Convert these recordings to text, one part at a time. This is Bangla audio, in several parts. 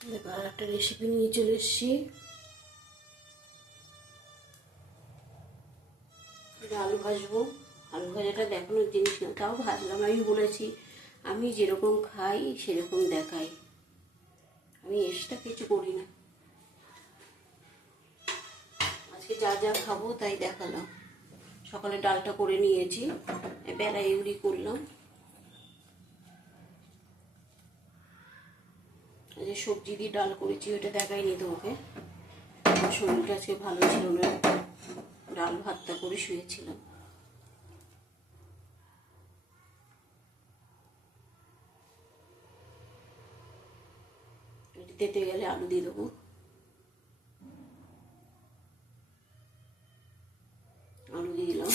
দেখো আর একটা রেসিপি নিয়ে চলে এসেছি। আলু ভাজবো। আলু ভাজাটা দেখানোর জিনিস না, তাও ভাজলাম। আমি বলেছি আমি যেরকম খাই সেরকম দেখাই, আমি এক্সট্রা কিছু করি না। আজকে যা যা খাবো তাই দেখালাম। সকালে ডালটা করে নিয়েছি, বেলা ইউরি করলাম। যে সবজি দিয়ে ডাল করেছি ওটা দেখাইনি তোমাকে। আমার শরীরটা আজকে ভালো ছিল না, ডাল ভাতটা করে শুয়েছিলাম। তেতে গেলে আলু দিয়ে দেবো। আলু দিয়ে দিলাম।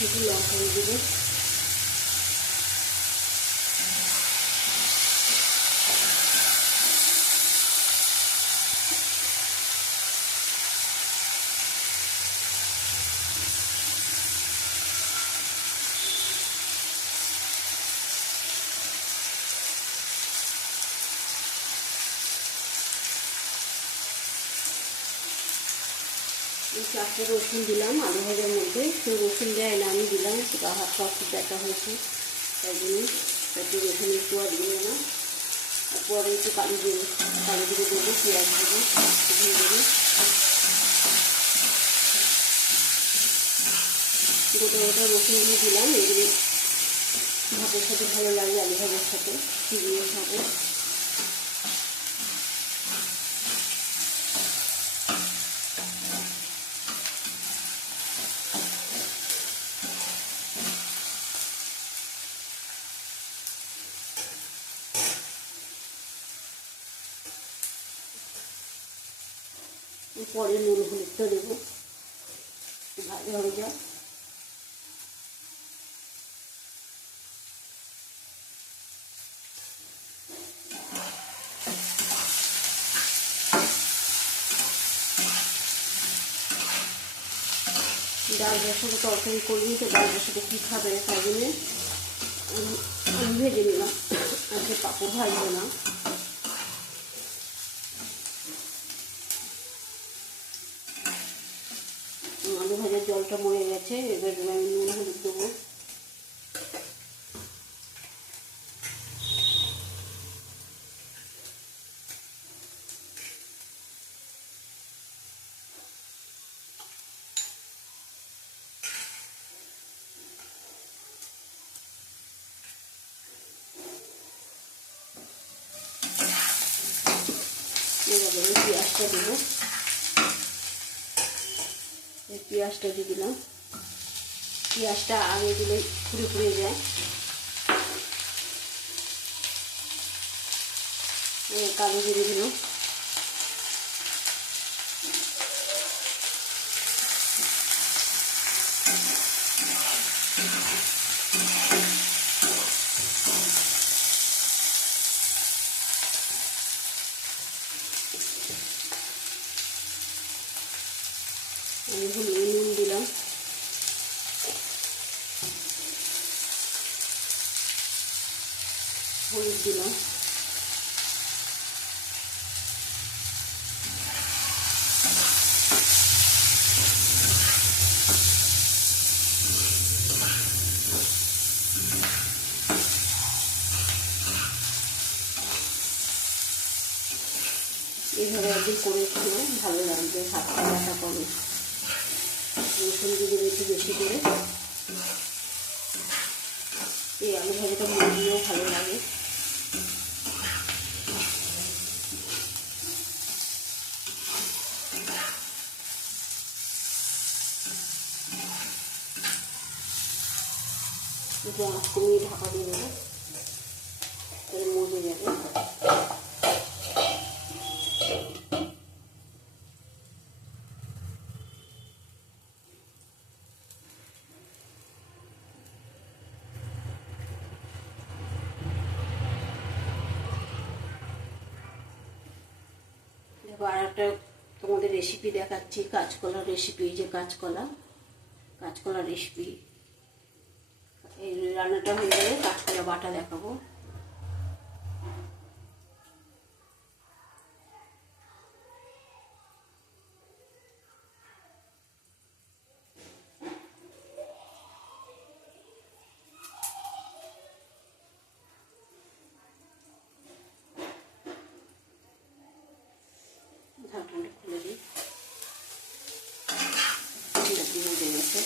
দুটো লঙ্কা দিয়ে দেবো। চারটে রসুন দিলাম আলু ভাজার মধ্যে। কেউ রসুন দেয় না, আমি দিলাম। গা হাত পা খুব ব্যথা হয়েছে, তাই জন্য একটু রসুন একটু আর দিয়ে না। তারপরে একটু কালো জিরে দেবো, পেঁয়াজ দেবো, দিয়ে দেবো। গোটা গোটা রসুন দিয়ে দিলাম। এগুলো ভাতের সাথে ভালো লাগে, আলু ভাজার সাথে চিবিয়ে খাবো। পরে নুন হলুদটা দেবো, ভালো হয়ে যায়। ডাল সাথে তরকারি করিনি, তো ডালের সাথে কী খাবে তাই জন্যে আমি ভেজে নিলাম। আজকে পাঁপড় ভাজবো না। আলু ভাজার জলটা মরে গেছে, এবার আমি নুন হলুদ দেবো। এবার আমি পেঁয়াজটা দেবো। এই পেঁয়াজটা দিয়ে দিলাম। পেঁয়াজটা আগে দিলে ফুড়ে ফুড়ে যায়। কালো জিরে দিলাম। আমি নুন দিলাম। হলুদ দিলাম। এইভাবে একদিন করে খেয়ে ভালো লাগবে, হাত পা ব্যথা কমে। রসুন দিয়ে একটু বেশি করে। এই আলু ভাজাটা মুড়ি দিয়েও ভালো লাগে। আঁচ কমিয়ে ঢাকা দিয়ে দেবো, তাহলে মজে যাবে। দেখো আর একটা তোমাদের রেসিপি দেখাচ্ছি, কাঁচকলার রেসিপি। এই যে কাঁচকলার রেসিপি। এই রান্নাটা হয়ে গেলে কাঁচকলা বাটা দেখাবো। ঢাকনাটা খুলে দিই, মজে গেছে।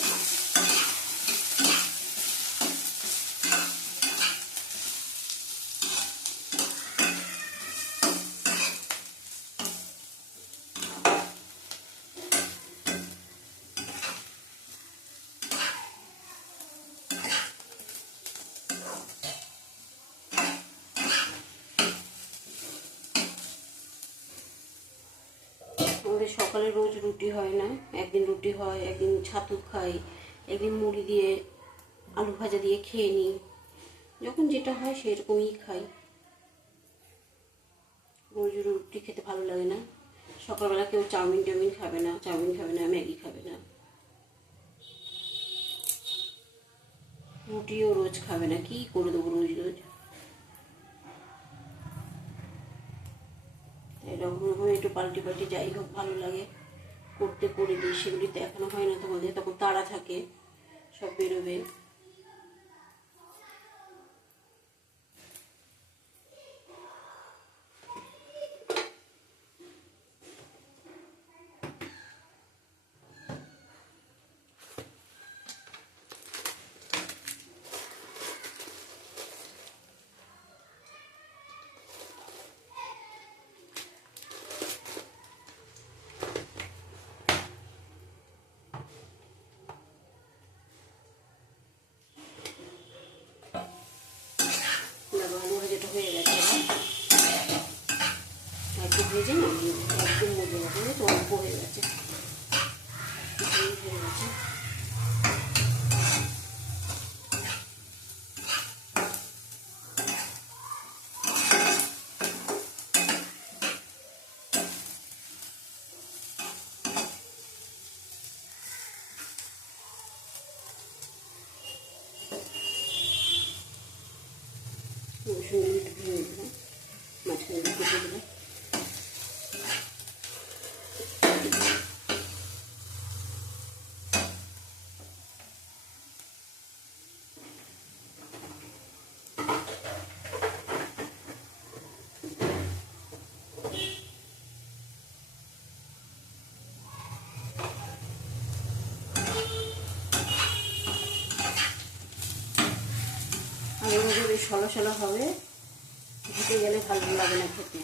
আমাদের সকালে রোজ রুটি হয় না, একদিন রুটি হয়, একদিন ছাতু খাই, একদিন মুড়ি দিয়ে আলু ভাজা দিয়ে খেয়ে নিই। যখন যেটা হয় সেরকমই খাই। রোজ রুটি খেতে ভালো লাগে না। সকালবেলা কেউ চাউমিন খাবে না, ম্যাগি খাবে না, রুটিও রোজ খাবে না। কি করে দেবো রোজ রোজ? এরকম একটু পাল্টি যাই হোক ভালো লাগে করতে, করে দিই। সেগুলি দেখানো হয় না তোমাদের, তখন তাড়া থাকে, সব বেরোবে। আলু ভাজাটা হয়ে গেছে, একটু ভেজে না একদম মজে গেছে, তো অল্প হয়ে গেছে, হয়ে গেছে। রসুন একটু ভেঙে দিলাম, মাঝখানে কেটে দিলাম। আলু ভাজা বেশ সলা হবে, ঘুটে গেলে ভালো লাগে না খেতে।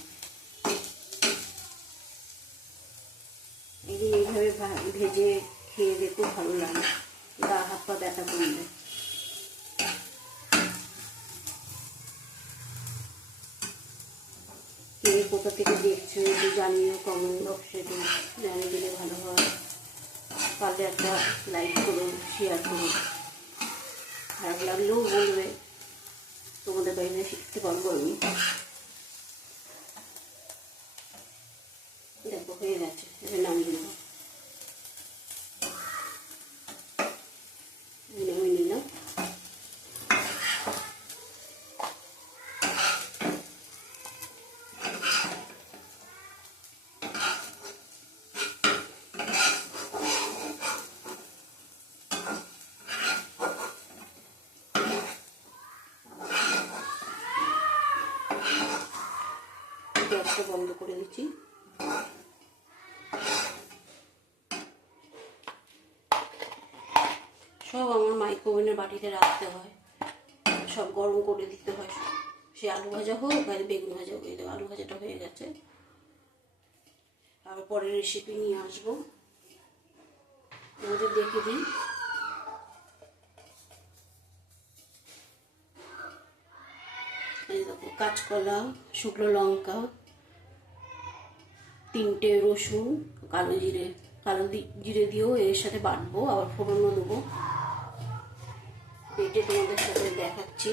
এইভাবে ভেজে খেয়ে দেখো, ভালো লাগে, গা হাত পা ব্যথা কমবে। কে কোথা থেকে দেখছো একটু জানিও, কমেন্ট বক্সে একটু জানিয়ে দিলে ভালো হয়। পারলে একটা লাইক করুন, শেয়ার করুন। খারাপ লাগলেও বলবে, তোমাদের বাড়িতে শিখতে পারবো আমি। দেখো হয়ে গেছে, এটা নামিয়ে নেব। নামিয়ে নিলাম। গ্যাসটা বন্ধ করে দিচ্ছি। মাইক্রোওভেনের বাটিতে রাখতে হয়, সব গরম করে দিতে হয়। সে আলু ভাজা হোক আর বেগুন ভাজা হোক। আলু ভাজাটা হয়ে গেছে, আর পরের রেসিপি নিয়ে আসবো, আমাদের দেখে দিই। এই দেখো, কাঁচকলা, শুকনো লঙ্কা, 3টে রসুন, কালো জিরে দিয়েও এর সাথে বাটবো, আবার ফোড়নও দেবো। বেটে তোমাদের সাথে দেখাচ্ছি।